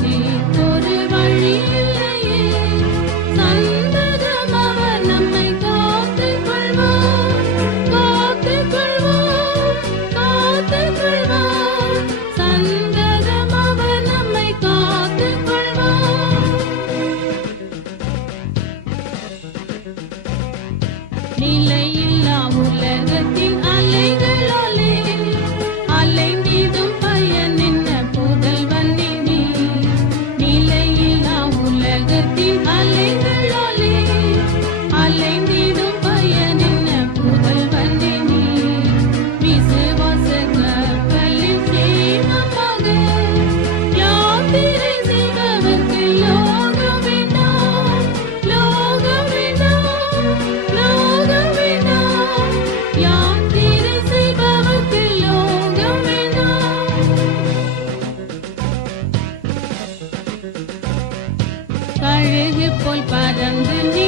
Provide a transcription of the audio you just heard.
தீர்த்தொரு வழி இல்லையே. சந்ததம் அவர் நம்மை காத்துக் கொள்வார், காத்துக் கொள்வார், காத்துக் கொள்வார். சந்ததம் அவர் நம்மை காத்துக் கொள்வார். நிலையில்லா உலகத்தின் அலைகளாலே அலைந்திடும் பயன் என்ன புதல்வனே நீ. நிலையில்லா உலகத்தின் அலைகளாலே அலைந்திடும் பயன் என்ன புதல்வனே நீ. விசுவாச கப்பலில் சேமமாக யாத்திரை செய்பவர்க்கு லோகம் வேண்டாம், லோகம் வேண்டாம், லோகம் வேண்டாம். யாத்திரை செய்பவர்க்கு லோகம் வேண்டாம். கழுகு போல் பறந்து நீ